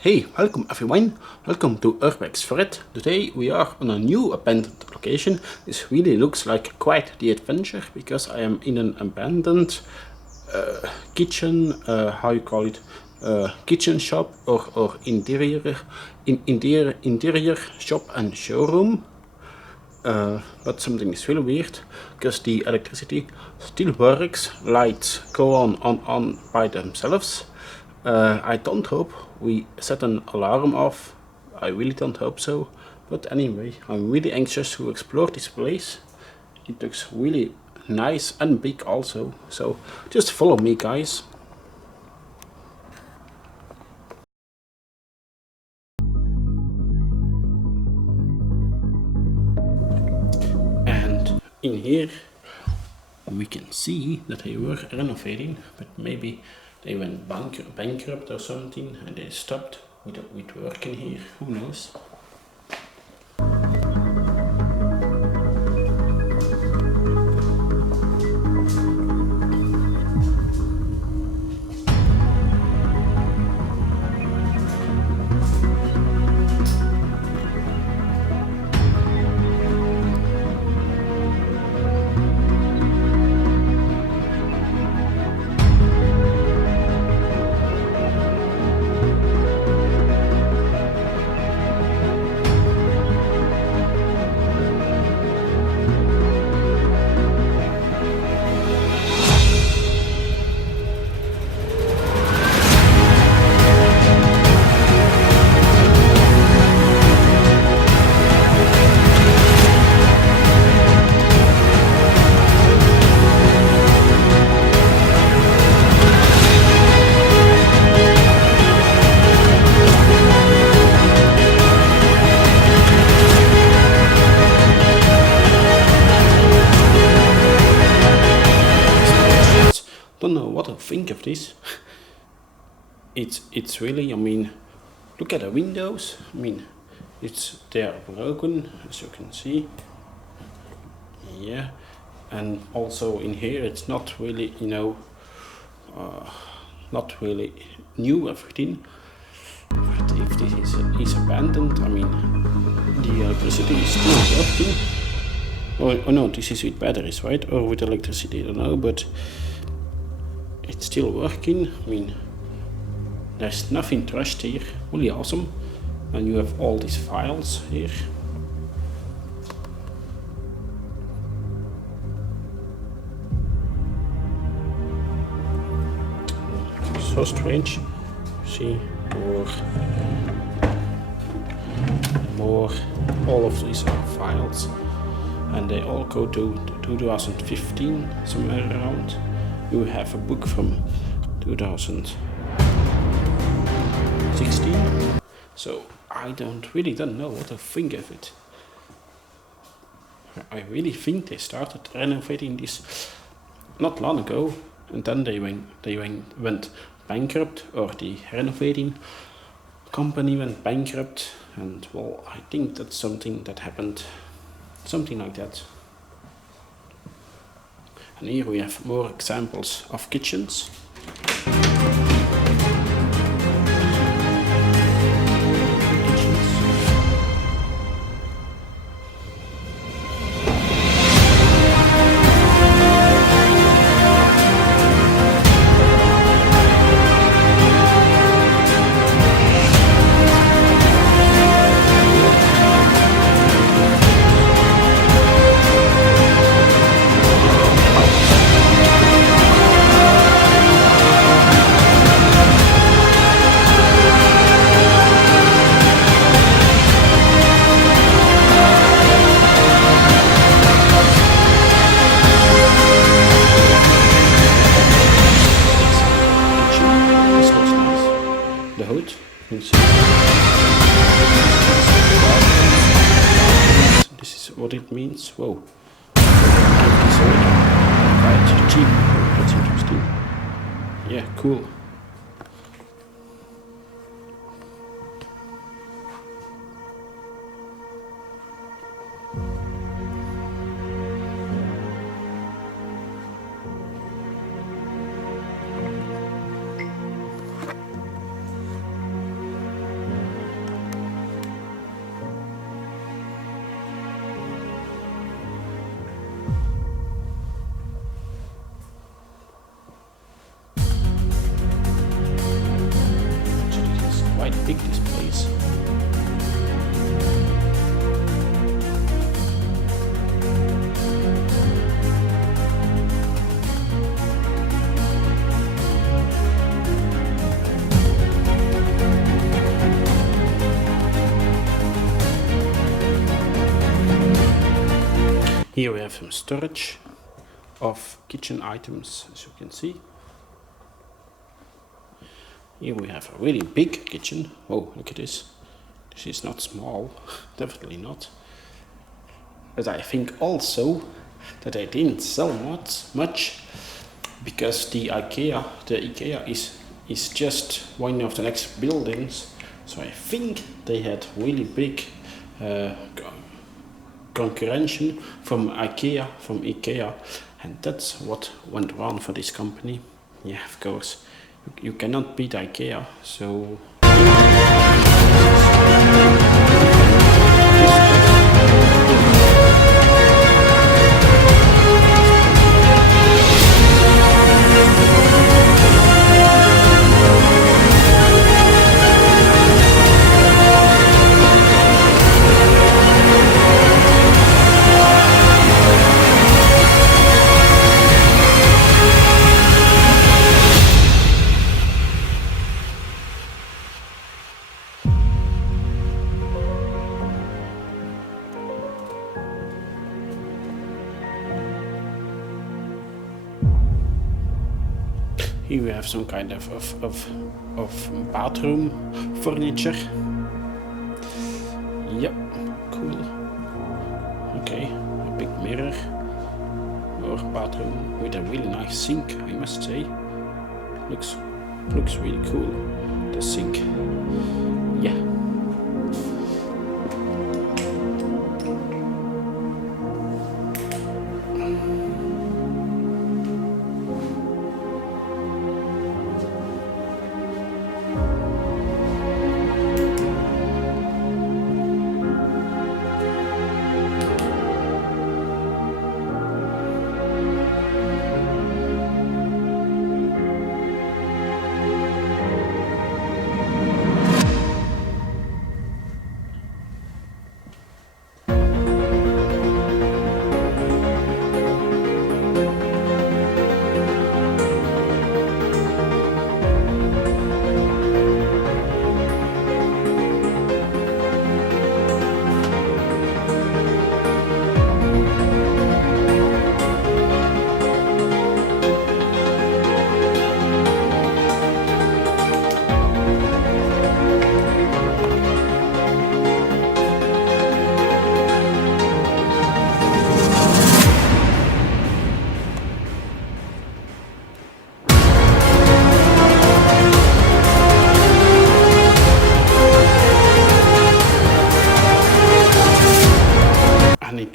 Hey, welcome everyone. Welcome to UrbexFred. Today we are on a new abandoned location. This really looks like quite the adventure because I am in an abandoned kitchen, how you call it, kitchen shop or interior shop and showroom. But something is really weird because the electricity still works, lights go on by themselves. I don't hope we set an alarm off. I really don't hope so. But anyway, I'm really anxious to explore this place. It looks really nice and big also. So just follow me, guys. And in here we can see that they were renovating, but maybe they went bankrupt or something and they stopped with working here. Who knows? Don't know what to think of this. It's really, I mean, look at the windows. I mean, they're broken, as you can see. Yeah, and also in here it's not really, not really new everything. But if this is abandoned, I mean, the electricity is still working. Oh no, this is with batteries, right? Or with electricity, I don't know, but it's still working. I mean, there's nothing trashed here. Really awesome. And you have all these files here. So strange. See, more. All of these are files, and they all go to 2015, somewhere around. You have a book from 2016. So I really don't know what to think of it. I really think they started renovating this not long ago, and then they went bankrupt, or the renovating company went bankrupt, and well, I think that's something that happened, something like that. And here we have more examples of kitchens. The hood, you can see. This is what it means. Whoa. Quite cheap. That's interesting. Yeah, cool. quite big, this place. Here we have some storage of kitchen items, as you can see. Here we have a really big kitchen. Oh, look at this. This is not small, definitely not. But I think also that I didn't sell much because the IKEA is just one of the next buildings. So I think they had really big concurrence from IKEA, and that's what went wrong for this company. Yeah, of course, you cannot beat IKEA, so here we have some kind of bathroom furniture. Yep, cool. Okay, a big mirror or bathroom with a really nice sink, I must say. Looks really cool, the sink. Yeah.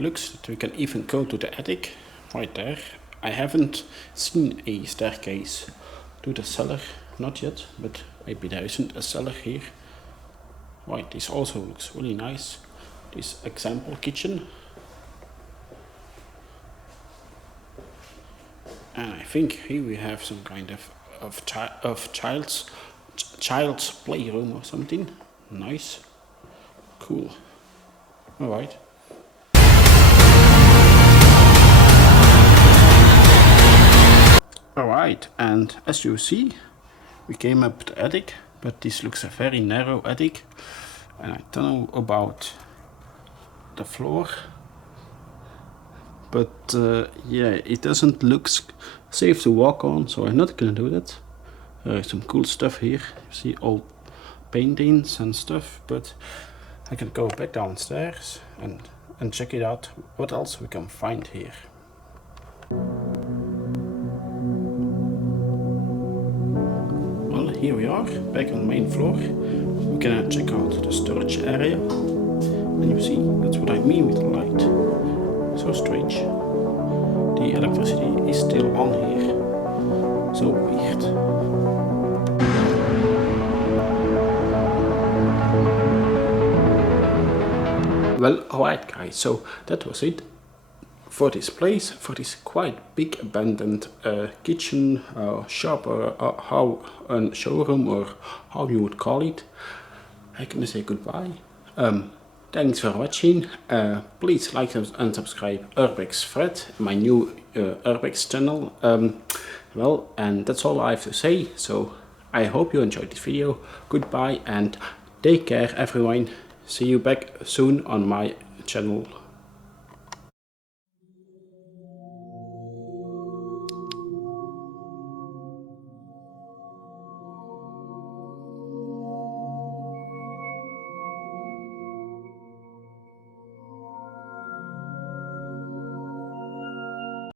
Looks that we can even go to the attic right there. I haven't seen a staircase to the cellar, not yet, but maybe there isn't a cellar here. Right, this also looks really nice. This example kitchen. And I think here we have some kind of child's playroom or something. Nice, cool. All right. Alright, and as you see, we came up the attic, but this looks a very narrow attic, and I don't know about the floor, but yeah, it doesn't look safe to walk on, so I'm not gonna do that. Some cool stuff here, you see old paintings and stuff, but I can go back downstairs and check it out, what else we can find here. Here we are, back on the main floor. We're gonna check out the storage area. And you see, that's what I mean with the light. So strange. The electricity is still on here. So weird. Well, alright guys, so that was it for this place, for this quite big abandoned kitchen, shop, or how a showroom, or how you would call it. I can say goodbye. Thanks for watching. Please like and subscribe UrbexFred, my new Urbex channel. Well, and that's all I have to say. So I hope you enjoyed this video. Goodbye and take care, everyone. See you back soon on my channel.